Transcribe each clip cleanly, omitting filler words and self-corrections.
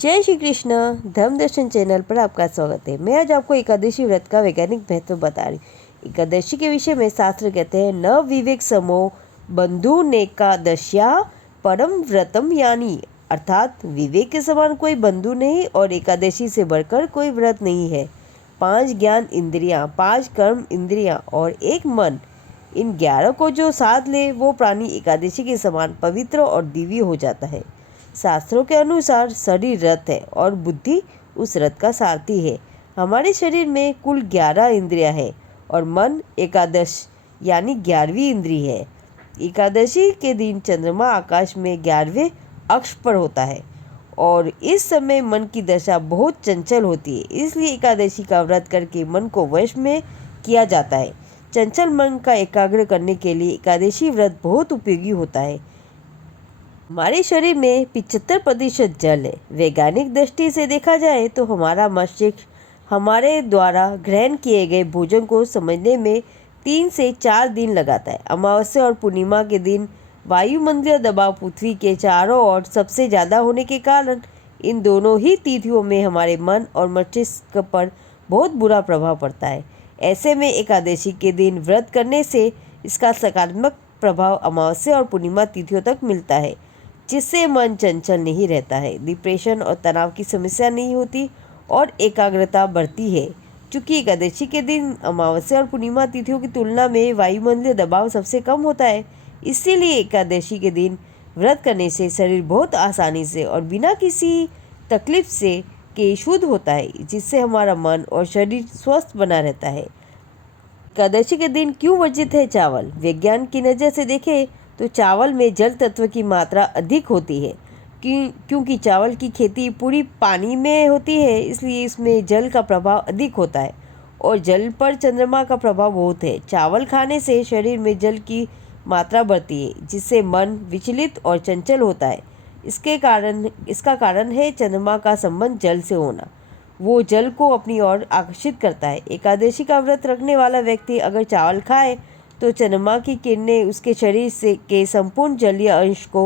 जय श्री कृष्ण। धर्म दर्शन चैनल पर आपका स्वागत है। मैं आज आपको एकादशी व्रत का वैज्ञानिक महत्व बता रही। एकादशी के विषय में शास्त्र कहते हैं, न विवेक समो बंधु नेकादश्या परम व्रतम यानी, अर्थात विवेक के समान कोई बंधु नहीं और एकादशी से बढ़कर कोई व्रत नहीं है। 5 ज्ञान इंद्रियां, 5 कर्म इंद्रियां और 1 मन, इन 11 को जो साध ले वो प्राणी एकादशी के समान पवित्र और दिव्य हो जाता है। शास्त्रों के अनुसार शरीर रथ है और बुद्धि उस रथ का सारथी है। हमारे शरीर में कुल 11 इंद्रियां हैं और मन एकादश यानी 11वीं इंद्री है। एकादशी के दिन चंद्रमा आकाश में 11वें अक्ष पर होता है और इस समय मन की दशा बहुत चंचल होती है, इसलिए एकादशी का व्रत करके मन को वश में किया जाता है। चंचल मन का एकाग्र करने के लिए एकादशी व्रत बहुत उपयोगी होता है। हमारे शरीर में 75% जल है। वैज्ञानिक दृष्टि से देखा जाए तो हमारा मस्तिष्क हमारे द्वारा ग्रहण किए गए भोजन को समझने में 3 से 4 दिन लगाता है। अमावस्या और पूर्णिमा के दिन वायुमंडलीय दबाव पृथ्वी के चारों ओर सबसे ज़्यादा होने के कारण इन दोनों ही तिथियों में हमारे मन और मस्तिष्क पर बहुत बुरा प्रभाव पड़ता है। ऐसे में एकादशी के दिन व्रत करने से इसका सकारात्मक प्रभाव अमावस्या और पूर्णिमा तिथियों तक मिलता है, जिससे मन चंचल नहीं रहता है, डिप्रेशन और तनाव की समस्या नहीं होती और एकाग्रता बढ़ती है। चूँकि एकादशी के दिन अमावस्या और पूर्णिमा तिथियों की तुलना में वायुमंडलीय दबाव सबसे कम होता है, इसीलिए एकादशी के दिन व्रत करने से शरीर बहुत आसानी से और बिना किसी तकलीफ से के शुद्ध होता है, जिससे हमारा मन और शरीर स्वस्थ बना रहता है। एकादशी के दिन क्यों वर्जित है चावल? विज्ञान की नज़र से देखें तो चावल में जल तत्व की मात्रा अधिक होती है, क्योंकि चावल की खेती पूरी पानी में होती है, इसलिए इसमें जल का प्रभाव अधिक होता है और जल पर चंद्रमा का प्रभाव बहुत है। चावल खाने से शरीर में जल की मात्रा बढ़ती है, जिससे मन विचलित और चंचल होता है। इसका कारण है चंद्रमा का संबंध जल से होना। वो जल को अपनी ओर आकर्षित करता है। एकादशी का व्रत रखने वाला व्यक्ति अगर चावल खाए तो चंद्रमा की किरणें उसके शरीर के संपूर्ण जलीय अंश को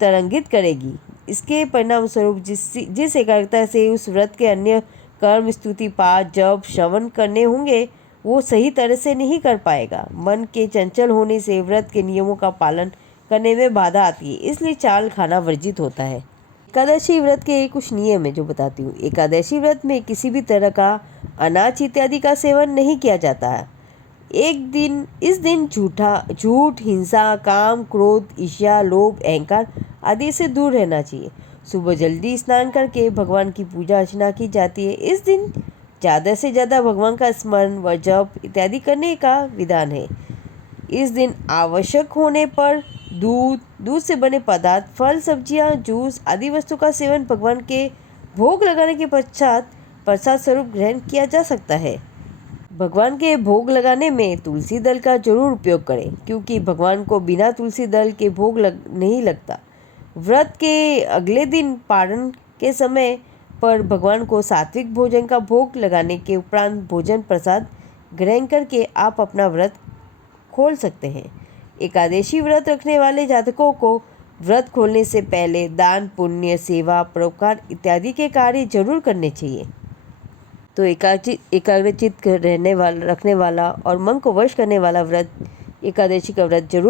तरंगित करेगी। इसके परिणाम स्वरूप जिस एकाग्रता से उस व्रत के अन्य कर्म, स्तुति, पाठ, जप, श्रवण करने होंगे, वो सही तरह से नहीं कर पाएगा। मन के चंचल होने से व्रत के नियमों का पालन करने में बाधा आती है, इसलिए चावल खाना वर्जित होता है। एकादशी व्रत के कुछ नियम है जो बताती हूँ। एकादशी व्रत में किसी भी तरह का अनाज इत्यादि का सेवन नहीं किया जाता है। इस दिन झूठ, हिंसा, काम, क्रोध, ईर्ष्या, लोभ, अहंकार आदि से दूर रहना चाहिए। सुबह जल्दी स्नान करके भगवान की पूजा अर्चना की जाती है। इस दिन ज़्यादा से ज़्यादा भगवान का स्मरण व जप इत्यादि करने का विधान है। इस दिन आवश्यक होने पर दूध से बने पदार्थ, फल, सब्जियां, जूस आदि वस्तु का सेवन भगवान के भोग लगाने के पश्चात प्रसाद स्वरूप ग्रहण किया जा सकता है। भगवान के भोग लगाने में तुलसी दल का जरूर उपयोग करें, क्योंकि भगवान को बिना तुलसी दल के भोग नहीं लगता। व्रत के अगले दिन पारण के समय पर भगवान को सात्विक भोजन का भोग लगाने के उपरांत भोजन प्रसाद ग्रहण करके आप अपना व्रत खोल सकते हैं। एकादशी व्रत रखने वाले जातकों को व्रत खोलने से पहले दान, पुण्य, सेवा, परोपकार इत्यादि के कार्य जरूर करने चाहिए। तो एकाग्रचित्त रखने वाला और मन को वश करने वाला व्रत, एकादशी का व्रत जरूर